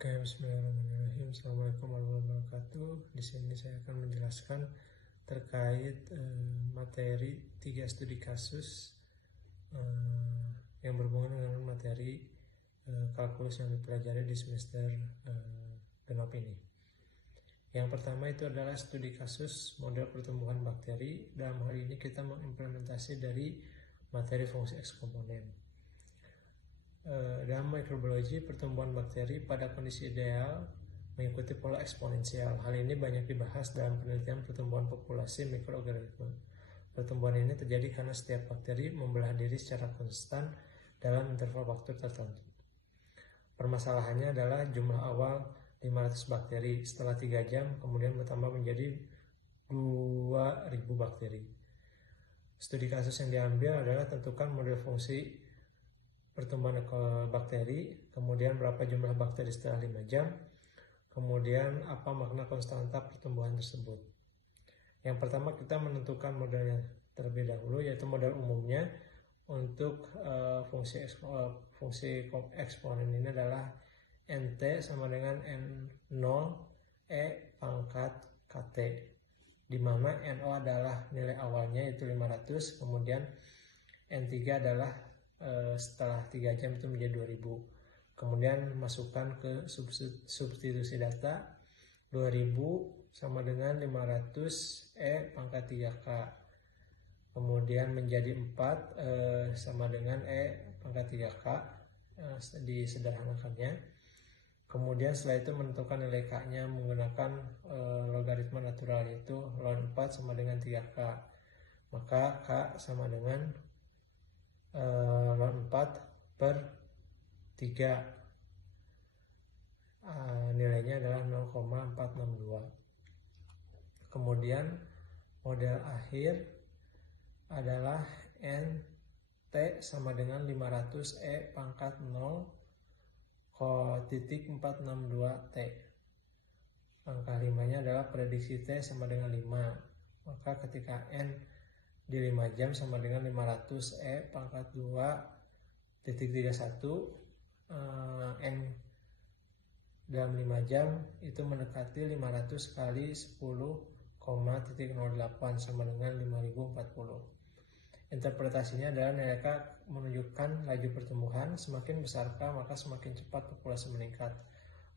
Oke, bismillahirrahmanirrahim. Assalamualaikum warahmatullahi wabarakatuh. Di sini saya akan menjelaskan terkait materi 3 studi kasus yang berhubungan dengan materi kalkulus yang dipelajari di semester genap ini. Yang pertama itu adalah studi kasus model pertumbuhan bakteri. Dalam hal ini kita mengimplementasi dari materi fungsi eksponen. Dalam mikrobiologi, pertumbuhan bakteri pada kondisi ideal mengikuti pola eksponensial. Hal ini banyak dibahas dalam penelitian pertumbuhan populasi mikroorganisme. Pertumbuhan ini terjadi karena setiap bakteri membelah diri secara konstan dalam interval waktu tertentu. Permasalahannya adalah jumlah awal 500 bakteri, setelah 3 jam kemudian bertambah menjadi 2000 bakteri. Studi kasus yang diambil adalah tentukan model fungsi pertumbuhan bakteri, kemudian berapa jumlah bakteri setelah 5 jam, kemudian apa makna konstanta pertumbuhan tersebut. Yang pertama kita menentukan modelnya terlebih dahulu, yaitu model umumnya untuk fungsi eksponen ini adalah NT sama dengan N0 E pangkat KT, di mana NO adalah nilai awalnya yaitu 500, kemudian N3 adalah setelah 3 jam itu menjadi 2000. Kemudian masukkan ke substitusi data 2000 sama dengan 500 E pangkat 3K. Kemudian menjadi 4 sama dengan E pangkat 3K, disederhanakannya. Kemudian setelah itu menentukan nilai K-nya menggunakan logaritma natural, yaitu ln 4 sama dengan 3K. Maka K sama dengan ln 4 per 3, nilainya adalah 0,462. Kemudian model akhir adalah NT sama dengan 500 E pangkat 0,462 T. Angka 5-nya adalah prediksi T sama dengan 5. Maka ketika N di 5 jam sama dengan 500 E pangkat 2.31, N dalam 5 jam itu mendekati 500 kali 10,08 sama dengan 5040. Interpretasinya adalah nilai K menunjukkan laju pertumbuhan, semakin besar K maka semakin cepat populasi meningkat.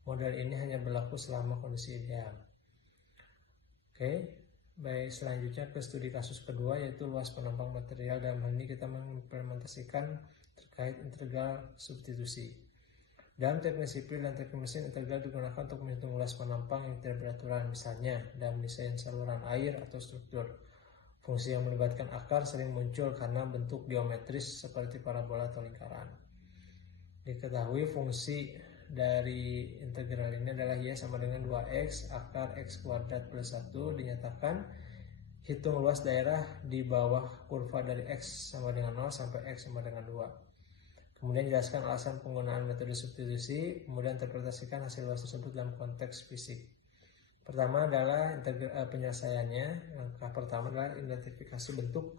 Model ini hanya berlaku selama kondisi ideal. Oke. Baik, selanjutnya ke studi kasus kedua, yaitu luas penampang material. Dalam hal ini kita mengimplementasikan terkait integral substitusi. Dalam teknik sipil dan teknik mesin, integral digunakan untuk menghitung luas penampang yang tidak beraturan. Misalnya, dalam desain saluran air atau struktur. Fungsi yang melibatkan akar sering muncul karena bentuk geometris seperti parabola atau lingkaran. Diketahui fungsi dari integral ini adalah Y sama dengan 2X akar X kuadrat plus 1. Dinyatakan hitung luas daerah di bawah kurva dari X sama dengan 0 sampai X sama dengan 2. Kemudian jelaskan alasan penggunaan metode substitusi, kemudian interpretasikan hasil luas tersebut dalam konteks fisik. Pertama adalah penyelesaiannya. Langkah pertama adalah identifikasi bentuk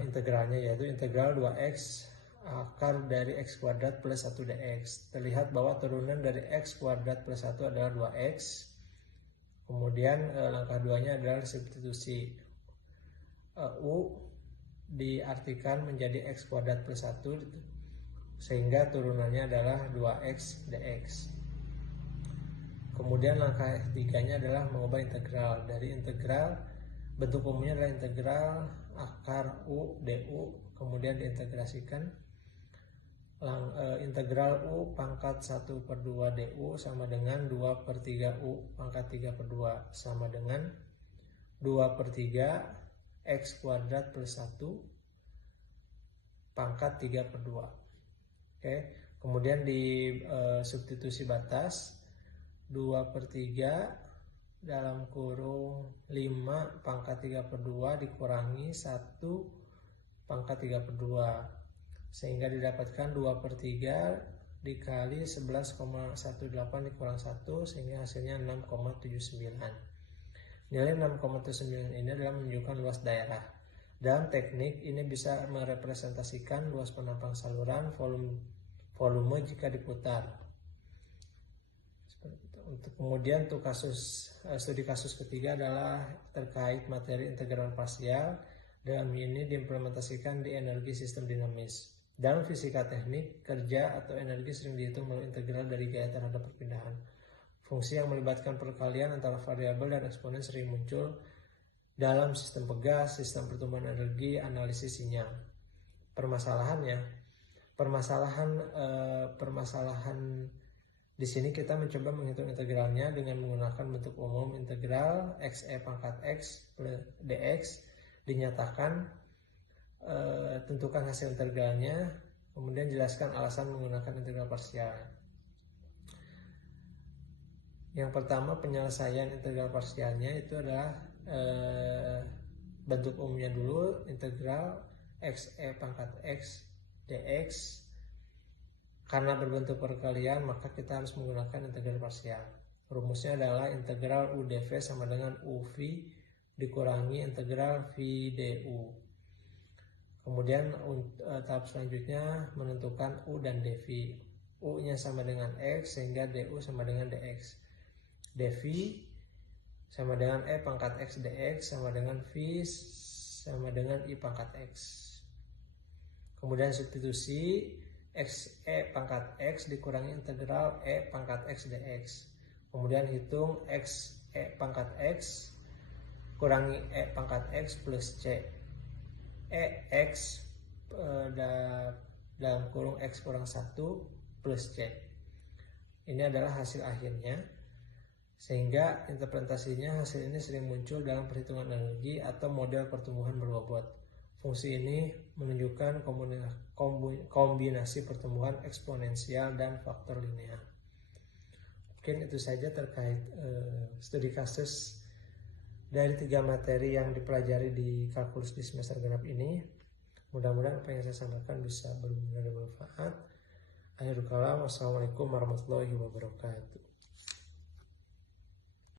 integralnya, yaitu integral 2X akar dari X kuadrat plus 1 dx. Terlihat bahwa turunan dari X kuadrat plus 1 adalah 2X. Kemudian langkah 2-nya adalah substitusi. U diartikan menjadi X kuadrat plus 1, sehingga turunannya adalah 2X dx. Kemudian langkah 3-nya adalah mengubah integral. Dari integral, bentuk umumnya adalah integral akar U du, kemudian diintegrasikan. Integral U pangkat 1 per 2 du sama dengan 2 per 3 U pangkat 3 per 2 sama dengan 2 per 3 X kuadrat plus 1 pangkat 3 per 2. Oke. Kemudian di substitusi batas 2 per 3 dalam kurung 5 pangkat 3 per 2 dikurangi 1 pangkat 3 per 2, sehingga didapatkan 2 per 3 dikali 11,18 dikurang 1, sehingga hasilnya 6,79. Nilai 6,79 ini adalah menunjukkan luas daerah. Dalam teknik ini bisa merepresentasikan luas penampang saluran volume jika diputar. Untuk kemudian untuk studi kasus ketiga adalah terkait materi integral parsial. Dalam ini diimplementasikan di energi sistem dinamis. Dalam fisika teknik, kerja atau energi sering dihitung melalui integral dari gaya terhadap perpindahan. Fungsi yang melibatkan perkalian antara variabel dan eksponen sering muncul dalam sistem pegas, sistem pertumbuhan energi, analisis sinyal. Permasalahan di sini kita mencoba menghitung integralnya dengan menggunakan bentuk umum integral xe pangkat x plus dx. Dinyatakan, tentukan hasil integralnya, kemudian jelaskan alasan menggunakan integral parsial. Yang pertama, penyelesaian integral parsialnya itu adalah bentuk umumnya dulu, integral xe pangkat x dx. Karena berbentuk perkalian, maka kita harus menggunakan integral parsial. Rumusnya adalah integral u dv sama dengan uv dikurangi integral v du. Kemudian tahap selanjutnya menentukan u dan dv. U-nya sama dengan x sehingga du sama dengan dx. Dv sama dengan e pangkat x dx sama dengan v sama dengan i pangkat x. Kemudian substitusi xe pangkat x dikurangi integral e pangkat x dx. Kemudian hitung xe pangkat x kurangi e pangkat x plus c. X dalam kurung x kurang 1 plus c. Ini adalah hasil akhirnya. Sehingga interpretasinya hasil ini sering muncul dalam perhitungan energi atau model pertumbuhan berbobot. Fungsi ini menunjukkan kombinasi pertumbuhan eksponensial dan faktor linear. Mungkin itu saja terkait studi kasus dari 3 materi yang dipelajari di kalkulus di semester genap ini. Mudah-mudahan apa yang saya sampaikan bisa berguna dan bermanfaat. Akhirul kalam, wassalamualaikum warahmatullahi wabarakatuh.